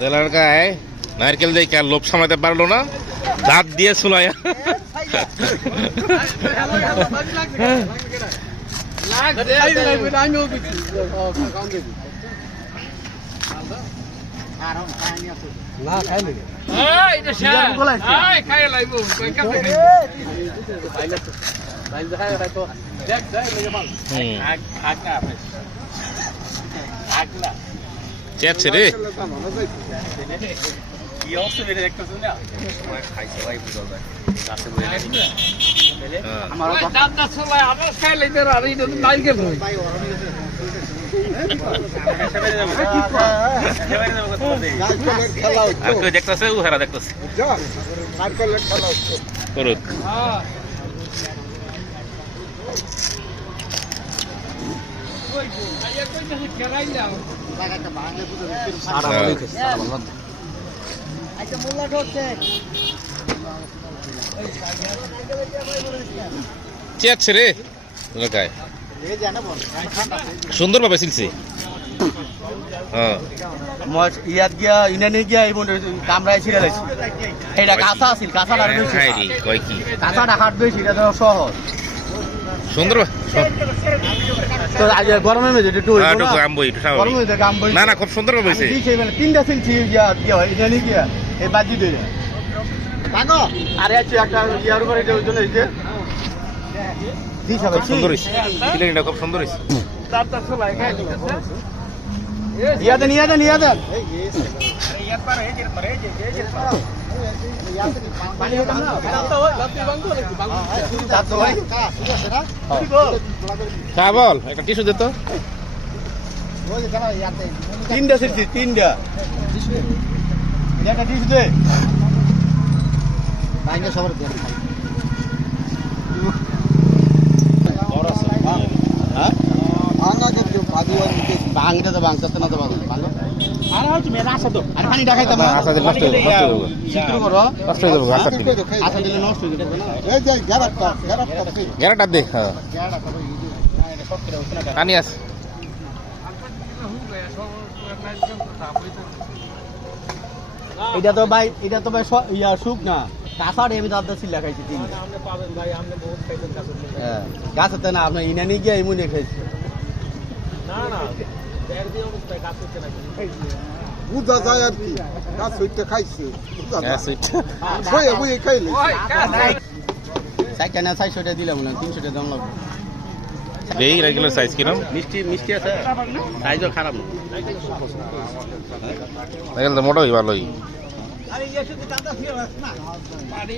জেলার গায়ে নারকেল দিয়ে আর লোভ সামলাতে পারলো না, দাঁত দিয়ে চুলায় চেয়েছে রে দেখতেছে উহারা দেখতেছে করুক চেয়েছে রে গায়ে সুন্দর ভাবে চিনছে ইয়াত গিয়া ইনানি গিয়া এই কামরায় ছিড়ে লাইছি এইটা কাঁচা আছিল কাঁচাটা বেশি কয় কি কাঁচাটা হাট বেশি এটা তো সহজ সুন্দর তো আজ গরমের মধ্যে একটু গরমের মধ্যে গাম বই না না খুব সুন্দর ভাবে হইছে তিনটা ছিলছি গিয়া গিয়া ইনানি গিয়া এই বাজি দই পাগো আরে আছে একটা ইয়ার উপরে যে ওজন হইছে সুন্দর হইছে ফিলিংটা খুব সুন্দর হইছে তারটা সবাই খাই দিতেছে নিয়াদে ইয়ার পারে এই যে পানি হতো না তো লাতি বাঙ্গো নাকি বাঙ্গো তো ভাই খা বল একটা টিস্যু দে তো ওই জানা ইয়াতে তিনটা সিরছি তিনটা একটা টিস্যু দে বাইরে সবার দে বড় আছে হ্যাঁ আঙ্গা করতে বাদিওয়ার দিকে বাংটা তো বাংটা না তো বাংলা আর হচ্ছে মেলা আসা তো আর পানি ঢাকাইতাম না আসা দিলে নষ্ট হয়ে যাবে চিত্র করো নষ্ট হয়ে যাবে আসা দিলে নষ্ট হয়ে যাবে না এই যে গ্যারাটা গ্যারাটা দে হ্যাঁ পানি আছে এটা তো ভাই ইয়া সুখ না কাঁচার এমনি দাদা ছিল খাইছি তিন হ্যাঁ গাছতে না আপনার ইনানি গিয়ে এমনি খাইছি বুঝা যায় আর কি গাছ হইতে খাইছে খাইলে সাইকেল না 400 দিলাম না 300 দাম লাগবে এই রেগুলার সাইজ কিরম মিষ্টি আছে সাইজও খারাপ না রেগুলার মোটাই ভালোই